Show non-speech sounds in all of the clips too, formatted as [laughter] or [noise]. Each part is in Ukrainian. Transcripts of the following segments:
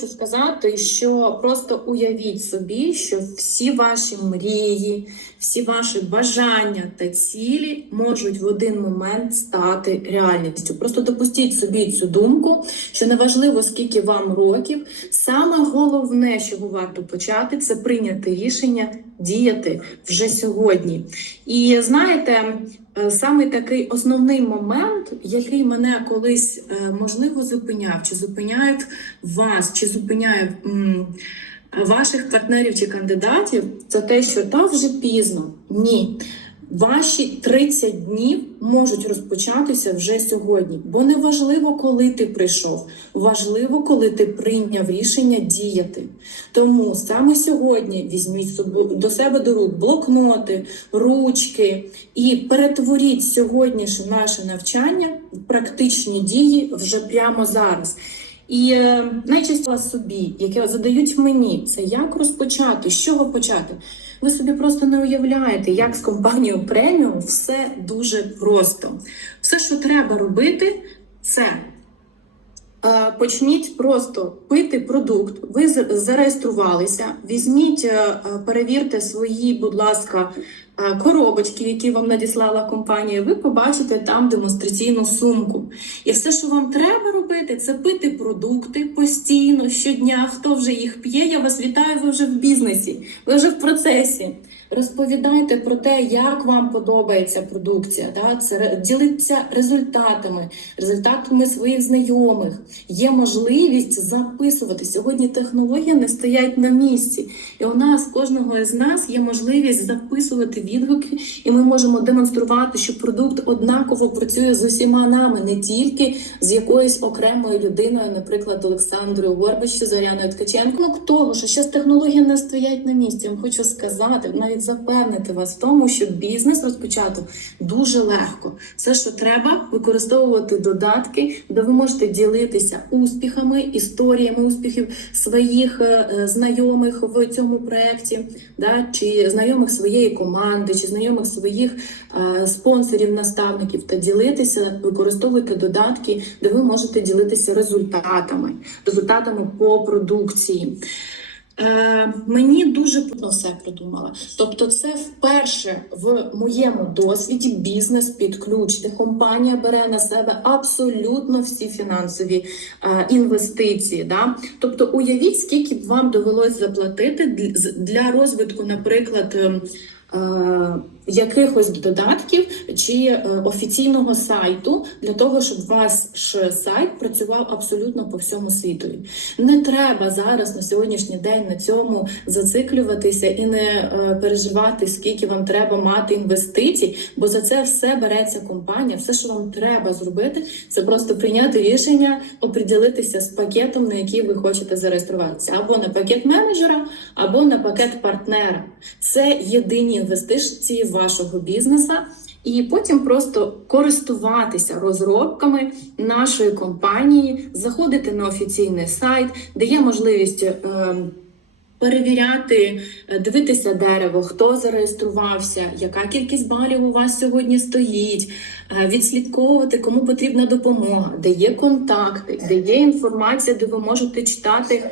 Хочу сказати, що просто уявіть собі, що всі ваші мрії, всі ваші бажання та цілі можуть в один момент стати реальністю. Просто допустіть собі цю думку, що неважливо скільки вам років, саме головне, чого варто почати, це прийняти рішення діяти вже сьогодні. І знаєте, е, саме такий основний момент, який мене колись е, можливо зупиняв, чи зупиняють вас, чи зупиняє ваших партнерів чи кандидатів, це те, що та вже пізно. Ні. Ваші 30 днів можуть розпочатися вже сьогодні, бо не важливо, коли ти прийшов, важливо, коли ти прийняв рішення діяти. Тому саме сьогодні візьміть до себе до рук блокноти, ручки і перетворіть сьогоднішнє наше навчання в практичні дії вже прямо зараз. І е, найчастіше собі, яке задають мені, це як розпочати, з чого почати. Ви собі просто не уявляєте, як з компанією преміум все дуже просто. Все, що треба робити, це почніть просто пити продукт. Ви зареєструвалися, візьміть, е, е, перевірте свої, будь ласка, е, коробочки, які вам надіслала компанія. Ви побачите там демонстраційну сумку. І все, що вам треба робити, це пити продукти постійно, щодня. Хто вже їх п'є, я вас вітаю, ви вже в бізнесі, ви вже в процесі. Розповідайте про те, як вам подобається продукція. Да? Це діліться результатами, результатами своїх знайомих. Є можливість записувати. Сьогодні технології не стоять на місці. І у нас, кожного із нас, є можливість записувати відгуки, і ми можемо демонструвати, що продукт однаково працює з усіма нами, не тільки з якоюсь окремою людиною, наприклад, Олександрою Горбач чи Зоряною Ткаченко. Ну того, що зараз технології не стоять на місці. Я вам хочу сказати, навіть запевнити вас в тому, що бізнес розпочати дуже легко. Все, що треба, використовувати додатки, де ви можете ділитися успіхами, історіями успіхів своїх е, е, знайомих в цьому проєкті, да, чи знайомих своєї команди, чи знайомих своїх е, спонсорів, наставників, та ділитися, використовуйте додатки, де ви можете ділитися результатами, результатами по продукції. Е, мені дуже все придумала. Тобто, це вперше в моєму досвіді бізнес під ключ, де компанія бере на себе абсолютно всі фінансові е, інвестиції. Да? Тобто, уявіть, скільки б вам довелось заплатити для розвитку, наприклад. ем, е, Якихось додатків чи е, офіційного сайту для того, щоб ваш сайт працював абсолютно по всьому світові. Не треба зараз на сьогоднішній день на цьому зациклюватися і не е, переживати, скільки вам треба мати інвестицій, бо за це все береться компанія. Все, що вам треба зробити, це просто прийняти рішення, оприділитися з пакетом, на який ви хочете зареєструватися, або на пакет менеджера, або на пакет партнера. Це єдині інвестиції вашого бізнесу. І потім просто користуватися розробками нашої компанії, заходити на офіційний сайт, де є можливість. Е, Перевіряти, е, дивитися дерево, хто зареєструвався, яка кількість балів у вас сьогодні стоїть, е, відслідковувати, кому потрібна допомога, де є контакти, де є інформація, де ви можете читати,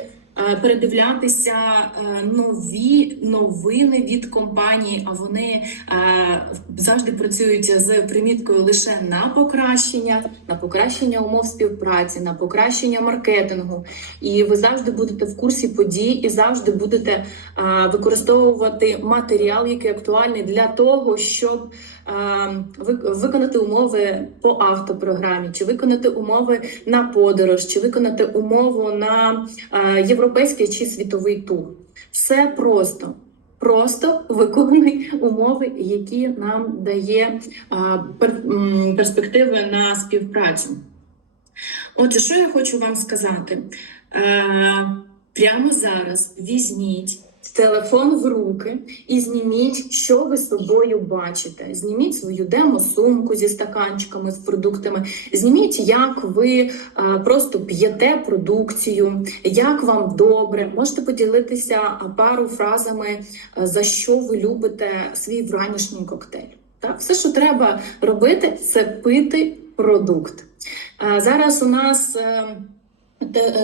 передивлятися е, нові новини від компанії, а вони е, завжди працюють з приміткою лише на покращення, на покращення умов співпраці, на покращення маркетингу. І ви завжди будете в курсі подій і завжди будете використовувати матеріал, який актуальний для того, щоб виконати умови по автопрограмі, чи виконати умови на подорож, чи виконати умову на європейський чи світовий тур. Все просто. Просто виконуй умови, які нам дає перспективи на співпрацю. Отже, що я хочу вам сказати? Прямо зараз візьміть телефон в руки і зніміть, що ви собою бачите. Зніміть свою демо-сумку зі стаканчиками, з продуктами. Зніміть, як ви е, просто п'єте продукцію, як вам добре. Можете поділитися пару фразами, е, за що ви любите свій вранішній коктейль. Так, все, що треба робити, це пити продукт. Зараз у нас е, е,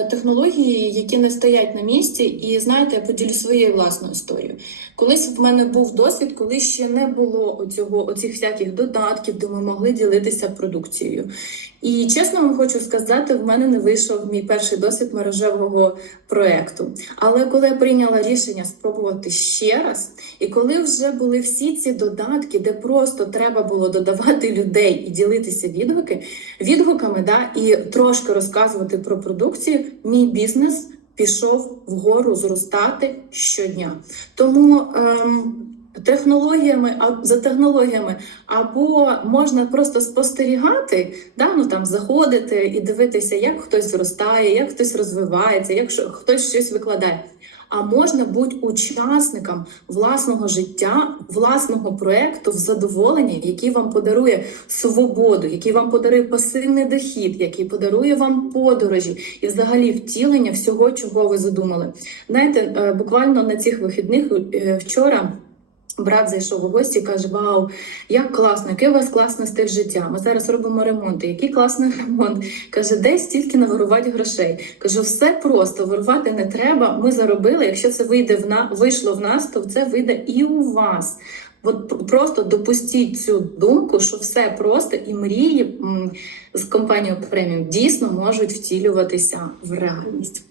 технології, які не стоять на місці, і знаєте, я поділю своєю власною історією. Колись в мене був досвід, коли ще не було оцього, оцих всяких додатків, де ми могли ділитися продукцією. І чесно вам хочу сказати, в мене не вийшов мій перший досвід мережевого проекту. Але коли я прийняла рішення спробувати ще раз, і коли вже були всі ці додатки, де просто треба було додавати людей і ділитися відгуки, відгуками, да, і трошки розказувати про продукцію, мій бізнес пішов вгору зростати щодня. Тому ем, технологіями, а за технологіями, або можна просто спостерігати, да, ну там заходити і дивитися, як хтось зростає, як хтось розвивається, як хтось щось викладає. А можна бути учасником власного життя, власного проекту в задоволенні, який вам подарує свободу, який вам подарує пасивний дохід, який подарує вам подорожі і взагалі втілення всього, чого ви задумали. Знаєте, е, буквально на цих вихідних е, вчора. Брат зайшов у гості каже: Вау, як класно, який у вас класний стиль життя. Ми зараз робимо ремонти. Який класний ремонт. Каже, де стільки наворувати грошей. Кажу, все просто вирувати не треба. Ми заробили. Якщо це вийде в на вийшло в нас, то це вийде і у вас. От просто допустіть цю думку, що все просто і мрії з компанією преміум дійсно можуть втілюватися в реальність.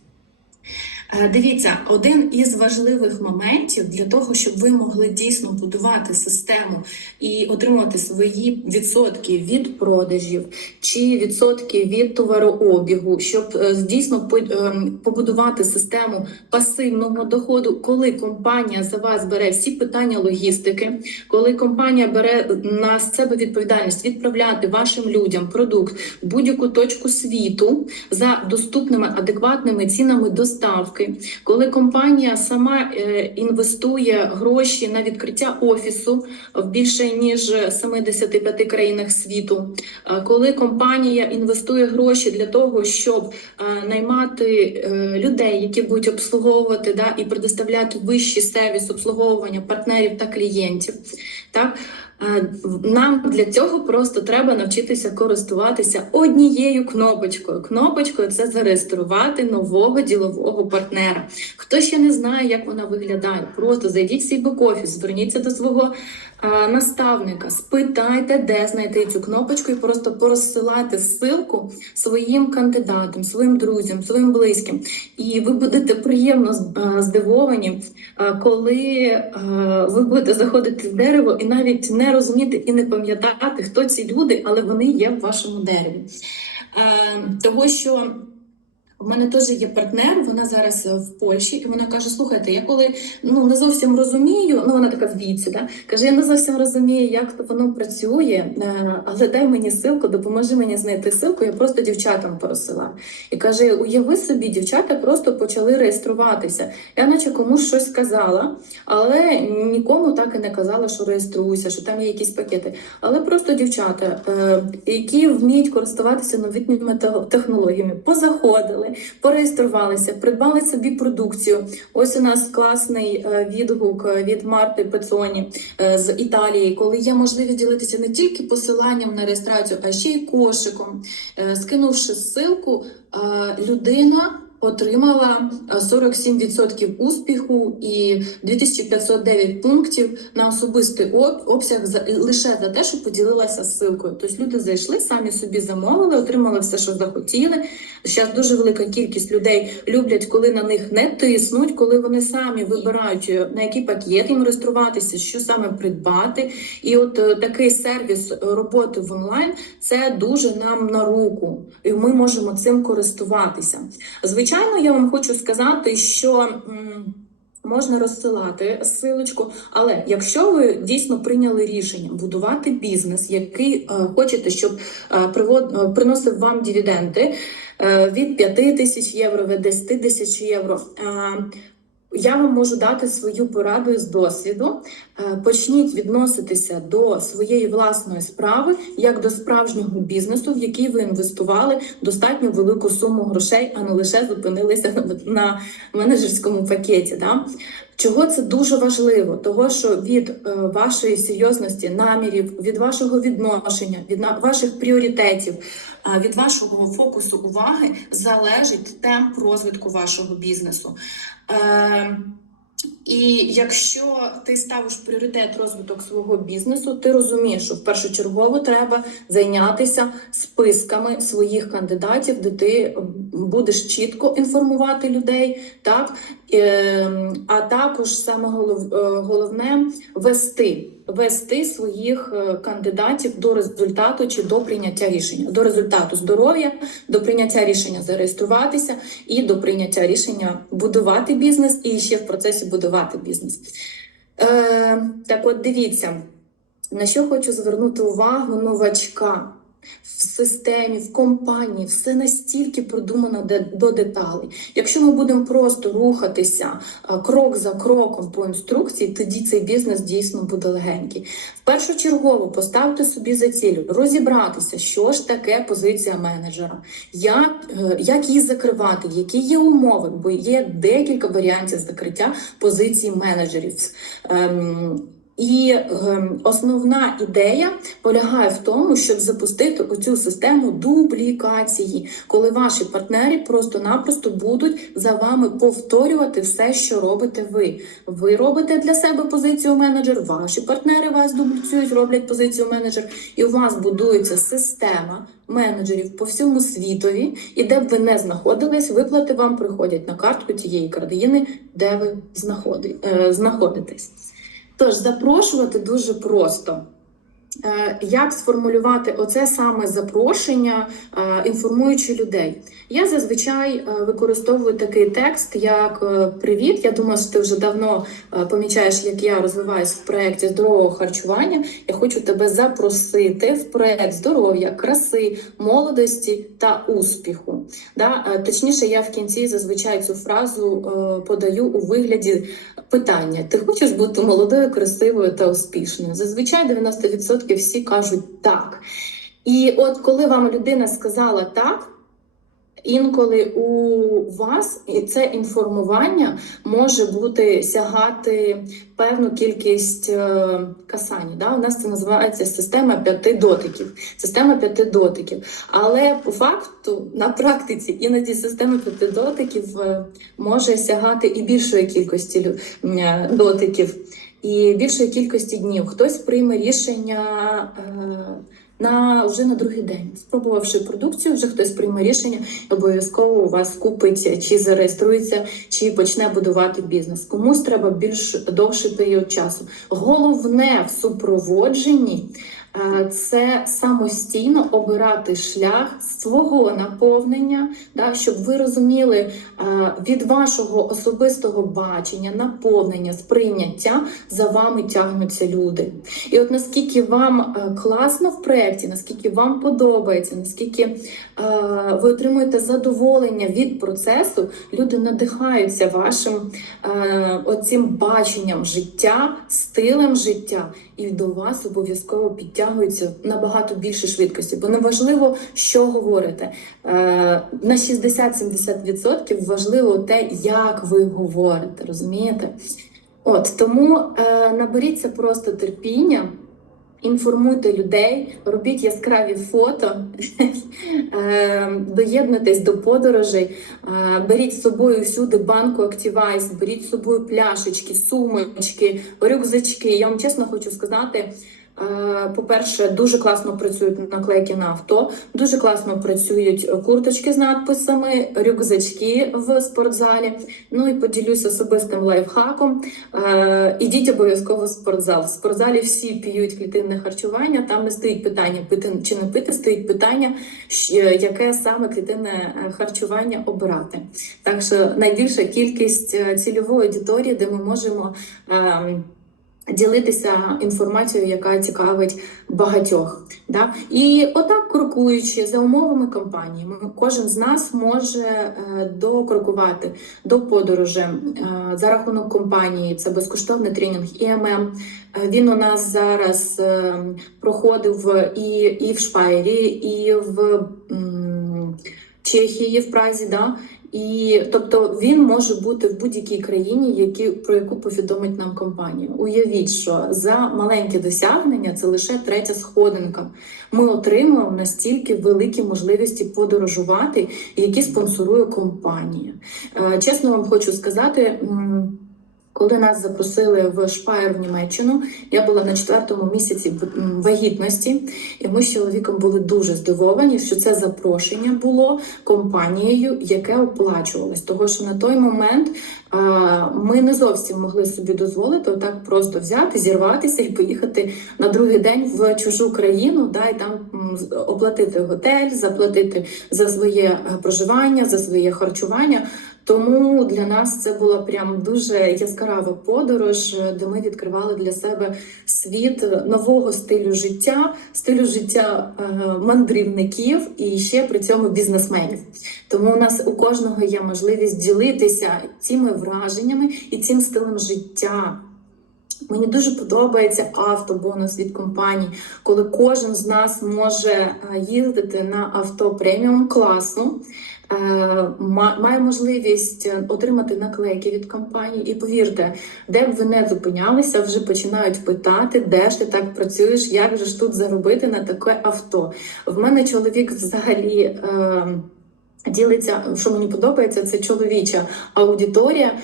Е, Дивіться, один із важливих моментів для того, щоб ви могли дійсно будувати систему і отримувати свої відсотки від продажів чи відсотки від товарообігу, щоб е, дійсно ем, побудувати систему пасивного доходу, коли компанія за вас бере всі питання логістики, коли компанія бере на себе відповідальність відправляти вашим людям продукт в будь-яку точку світу за доступними адекватними цінами доставки, коли компанія сама е, інвестує гроші на відкриття офісу в більше ніж 75 країнах світу, е, коли компанія інвестує гроші для того, щоб е, наймати людей, які будуть обслуговувати да, і предоставляти вищий сервіс обслуговування партнерів та клієнтів. Так? Е, Нам для цього просто треба навчитися користуватися однією кнопочкою. Кнопочкою це зареєструвати нового ділового партнера. Хто ще не знає, як вона виглядає, просто зайдіть в свій бек-офіс, зверніться до свого наставника, спитайте, де знайти цю кнопочку, і просто порозсилайте ссылку своїм кандидатам, своїм друзям, своїм близьким. І ви будете приємно здивовані, коли ви будете заходити в дерево і навіть не розуміти і не пам'ятати, хто ці люди, але вони є в вашому дереві. Е, Того, що у мене теж є партнер, вона зараз е, в Польщі, і вона каже: слухайте, я коли ну не зовсім розумію, ну вона така в віці, да? каже, я не зовсім розумію, як воно працює, е, але дай мені ссылку, допоможи мені знайти ссылку, я просто дівчатам поросила. І каже: уяви собі, дівчата просто почали реєструватися. Я наче комусь щось сказала, але нікому так і не казала, що реєструйся, що там є якісь пакети. Але просто дівчата, е, які вміють користуватися новітніми те- технологіями, позаходили, пореєструвалися, придбали собі продукцію. Ось у нас класний е, відгук е, від Марти Пецоні е, з Італії, коли є можливість ділитися не тільки посиланням на реєстрацію, а ще й кошиком. Скинувши ссылку, людина. Отримала е, 47% успіху і 2509 пунктів на особистий обсяг лише за те, що поділилася ссылкою. Тобто люди зайшли, самі собі замовили, отримали все, що захотіли. Зараз дуже велика кількість людей люблять, коли на них не тиснуть, коли вони самі вибирають е, на який пакет їм реєструватися, що саме придбати. І от е, такий сервіс е, роботи в онлайн це дуже нам на руку, і ми можемо цим користуватися. Звичайно, я вам хочу сказати, що. Можна розсилати силочку, але якщо ви дійсно прийняли рішення будувати бізнес, який е, хочете, щоб е, е, приносив вам дивіденди від 5 тисяч євро, від 10 тисяч євро. Я вам можу дати свою пораду з досвіду. Е, Почніть відноситися до своєї власної справи як до справжнього бізнесу, в який ви інвестували достатньо велику суму грошей, а не лише зупинилися [laughs] на- менеджерському пакеті. Да? Чого це дуже важливо? Того, що від е, вашої серйозності, намірів, від вашого відношення, від ваших пріоритетів, е, від вашого фокусу уваги залежить темп розвитку вашого бізнесу. Е, і якщо ти ставиш пріоритет розвиток свого бізнесу, ти розумієш, що в першочергово треба зайнятися списками своїх кандидатів, де ти будеш чітко інформувати людей, так а також саме е, головне вести. Вести своїх е, кандидатів до результату чи до прийняття рішення, до результату здоров'я, до прийняття рішення зареєструватися і до прийняття рішення будувати бізнес і ще в процесі будувати бізнес. Е, так от дивіться, на що хочу звернути увагу новачка. В системі, в компанії все настільки продумано до деталей. Якщо ми будемо просто рухатися крок за кроком по інструкції, тоді цей бізнес дійсно буде легенький. Першочергово поставте собі за ціль розібратися, що ж таке позиція менеджера, як, е, як її закривати, які є умови, бо є декілька варіантів закриття позиції менеджерів. Ем, і ем, основна ідея полягає в тому, щоб запустити оцю систему дублікації, коли ваші партнери просто-напросто будуть за вами повторювати все, що робите ви. Ви робите для себе позицію менеджер, ваші партнери вас дублюють, роблять позицію менеджер, і у вас будується система менеджерів по всьому світові, і де б ви не знаходились, виплати вам приходять на картку тієї країни, де ви е, знаходитесь. Тож запрошувати дуже просто. Е, Як сформулювати оце саме запрошення, е, інформуючи людей? Я зазвичай е, використовую такий текст, як Привіт. Я думаю, що ти вже давно помічаєш, як я розвиваюсь в проєкті здорового харчування. Я хочу тебе запросити в проєкт здоров'я, краси, молодості та успіху. Да? Точніше, я в кінці зазвичай цю фразу подаю у вигляді питання: ти хочеш бути молодою, красивою та успішною? Зазвичай 90% всі кажуть так. І от коли вам людина сказала так. Інколи у вас і це інформування може бути сягати певну кількість е, касань. Да? У нас це називається система п'яти дотиків. Система п'яти дотиків. Але по факту на практиці іноді система п'яти дотиків е, може сягати і більшої кількості е, дотиків, і більшої кількості днів. Хтось прийме рішення. Е, на вже на другий день, спробувавши продукцію, вже хтось прийме рішення, обов'язково у вас купить чи зареєструється, чи почне будувати бізнес. Комусь треба більш довший період часу. Головне в супроводженні це самостійно обирати шлях свого наповнення, да, щоб ви розуміли е, від вашого особистого бачення, наповнення, сприйняття за вами тягнуться люди. І от наскільки вам е, класно в проєкті, наскільки вам подобається, наскільки е, ви отримуєте задоволення від процесу, люди надихаються вашим е, оцим баченням життя, стилем життя, і до вас обов'язково підтягуються набагато більше швидкості. Бо неважливо, що говорите. Е, на 60-70% важливо те, як ви говорите, розумієте? От тому е, наберіться просто терпіння. Інформуйте людей, робіть яскраві фото, [laughs] е, доєднуйтесь до подорожей, беріть з собою всюди банку Activize, беріть з собою пляшечки, сумочки, рюкзачки. Я вам чесно хочу сказати. Е, По-перше, дуже класно працюють наклейки на авто, дуже класно працюють курточки з надписами, рюкзачки в спортзалі. Ну і поділюсь особистим лайфхаком. Е, ідіть обов'язково в спортзал. В спортзалі всі п'ють клітинне харчування. Там не стоїть питання пити чи не пити, стоїть питання, е, яке саме клітинне харчування обирати. Так що найбільша кількість цільової аудиторії, де ми можемо. Ем, Ділитися інформацією, яка цікавить багатьох, да і отак крокуючи за умовами компанії, ми кожен з нас може е, докрокувати до подорожі е, за рахунок компанії. Це безкоштовний тренінг ІММ. Е, Він у нас зараз проходив і, і в Шпайрі, і в Чехії, в Празі. Да? І тобто він може бути в будь-якій країні, які, про яку повідомить нам компанія. Уявіть, що за маленьке досягнення це лише третя сходинка. Ми отримуємо настільки великі можливості подорожувати, які спонсорує компанія. Е, Чесно вам хочу сказати. Коли нас запросили в Шпайер в Німеччину, я була на четвертому місяці вагітності, і ми з чоловіком були дуже здивовані, що це запрошення було компанією, яке оплачувалось. Того що на той момент а, ми не зовсім могли собі дозволити отак просто взяти, зірватися і поїхати на другий день в чужу країну, да, і там оплатити готель, заплатити за своє е, проживання, за своє харчування. Тому для нас це була прям дуже яскрава подорож, де ми відкривали для себе світ нового стилю життя, стилю життя е, мандрівників і ще при цьому бізнесменів. Тому у нас у кожного є можливість ділитися цими враженнями і цим стилем життя. Мені дуже подобається автобонус від компаній, коли кожен з нас може е, їздити на авто преміум класу, має можливість е, отримати наклейки від компанії. І повірте, де б ви не зупинялися, вже починають питати, де ж ти так працюєш, як же ж тут заробити на таке авто. В мене чоловік взагалі. Е, Ділиться, що мені подобається, це чоловіча аудиторія, е,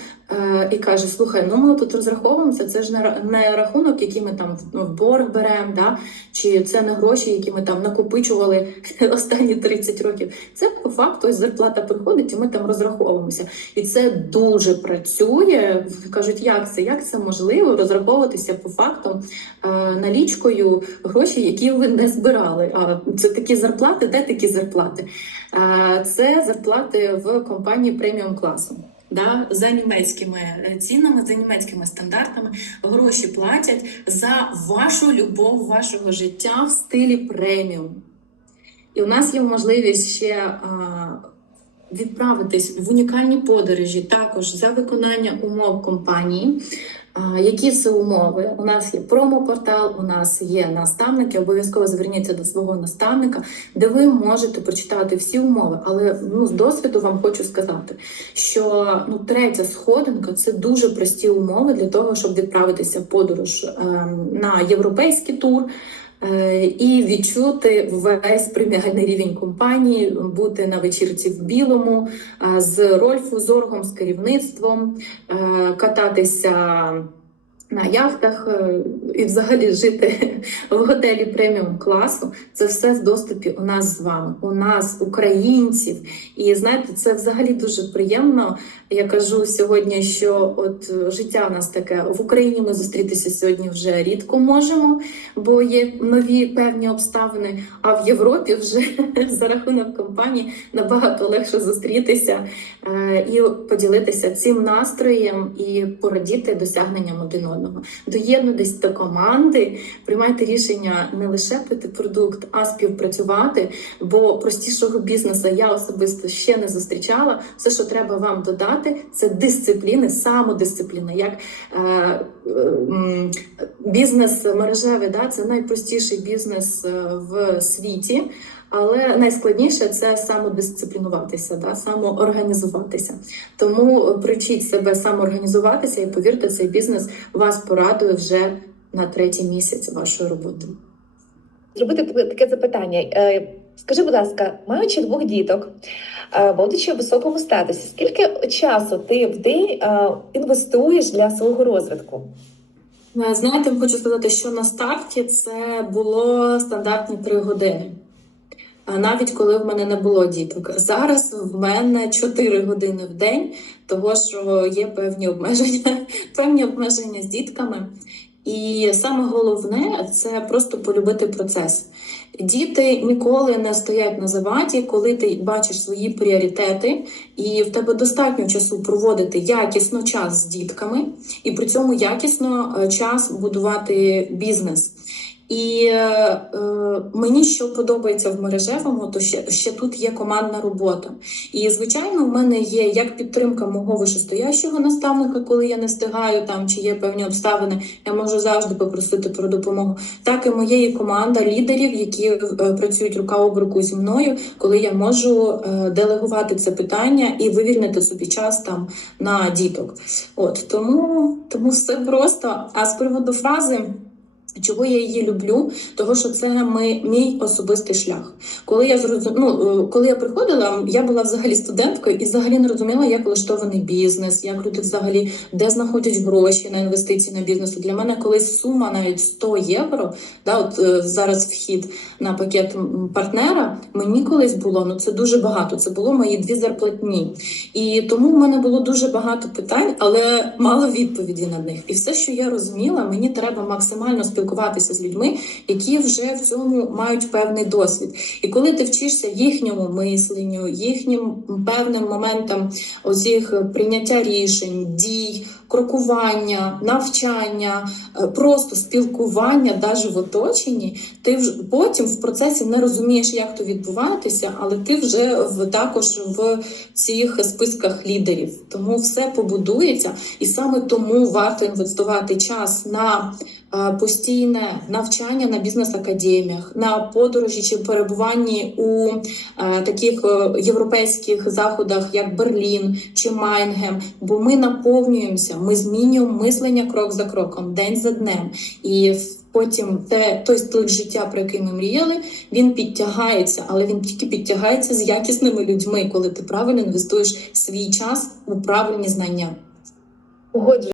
і каже: слухай, ну ми тут розраховуємося, це ж не, ра- не рахунок, який ми там в- в борг беремо, да? чи це не гроші, які ми там накопичували [laughs] останні 30 років. Це по факту ось зарплата приходить, і ми там розраховуємося. І це дуже працює. Кажуть, як це? Як це можливо розраховуватися по факту е, налічкою гроші, які ви не збирали? А це такі зарплати, де такі зарплати? Е, Це зарплати в компанії преміум класу. Да, за німецькими е, цінами, за німецькими стандартами гроші платять за вашу любов вашого життя в стилі преміум. І у нас є можливість ще відправитись в унікальні подорожі також за виконання умов компанії. Які це умови? У нас є промопортал, у нас є наставники. Обов'язково зверніться до свого наставника, де ви можете прочитати всі умови. Але ну, з досвіду вам хочу сказати, що ну, третя сходинка це дуже прості умови для того, щоб відправитися в подорож е, на європейський тур. Е, І відчути весь преміальний рівень компанії, бути на вечірці в білому е, з Рольфу Зоргом, з керівництвом, е, кататися на яхтах е, і взагалі [laughs] жити в готелі преміум класу. Це все в доступі у нас з вами, у нас, українців. І знаєте, це взагалі дуже приємно. Я кажу сьогодні, що от е, життя у нас таке в Україні. Ми зустрітися сьогодні вже рідко можемо, бо є нові певні обставини. А в Європі вже [laughs] за рахунок компанії набагато легше зустрітися е, і поділитися цим настроєм і порадіти досягненням один одного. Доєднуйтесь до команди, приймайте рішення не лише пити продукт, а співпрацювати. Бо простішого бізнесу я особисто ще не зустрічала. Все, що треба вам додати, це дисципліни, самодисципліна. Як е, е, бізнес мережевий, да, це найпростіший бізнес е, в світі. Але найскладніше це самодисциплінуватися, да, самоорганізуватися. Тому е, привчіть себе самоорганізуватися і повірте, цей бізнес вас порадує вже на третій місяць вашої роботи. зробити таке запитання. Е, Скажи, будь ласка, маючи двох діток, е, будучи в високому статусі, скільки часу ти в день інвестуєш для свого розвитку? Знаєте, хочу сказати, що на старті це було стандартні три години. Навіть коли в мене не було діток. Зараз в мене 4 години в день, того що є певні обмеження, [laughs] певні обмеження з дітками. І саме головне це просто полюбити процес. Діти ніколи не стоять на заваді, коли ти бачиш свої пріоритети, і в тебе достатньо часу проводити якісно час з дітками, і при цьому якісно е, час будувати бізнес. І е, е, мені що подобається в мережевому, то ще, ще тут є командна робота. І звичайно, в мене є як підтримка мого вишестоящого наставника, коли я не встигаю там чи є певні обставини, я можу завжди попросити про допомогу, так і моєї команда лідерів, які е, працюють рука об руку зі мною, коли я можу е, делегувати це питання і вивільнити собі час там на діток. От тому, тому все просто. А з приводу фрази. Чого я її люблю? Того, що це ми, мій особистий шлях. Коли я зрозум... ну, е, коли я приходила, я була взагалі студенткою і взагалі не розуміла, як влаштований бізнес, як люди взагалі де знаходять гроші на інвестиції на бізнес. Для мене колись сума навіть 100 євро. Да, от е, зараз вхід на пакет партнера. Мені колись було ну це дуже багато. Це було мої дві зарплатні. І тому в мене було дуже багато питань, але мало відповіді на них. І все, що я розуміла, мені треба максимально спілкуватися з людьми, які вже в цьому мають певний досвід. І коли ти вчишся їхньому мисленню, їхнім певним моментам оцих прийняття рішень, дій, крокування, навчання, е, просто спілкування, навіть в оточенні, ти вже потім в процесі не розумієш, як то відбуватися, але ти вже в також в цих списках лідерів. Тому все побудується, і саме тому варто інвестувати час на е, постійне навчання на бізнес-академіях, на подорожі чи перебуванні у е, таких е, європейських заходах, як Берлін чи Майнгем, бо ми наповнюємося, ми змінюємо мислення крок за кроком, день за днем. І потім те, той стиль життя, про який ми мріяли, він підтягається, але він тільки підтягається з якісними людьми, коли ти правильно інвестуєш свій час у правильні знання. Погоджуюсь.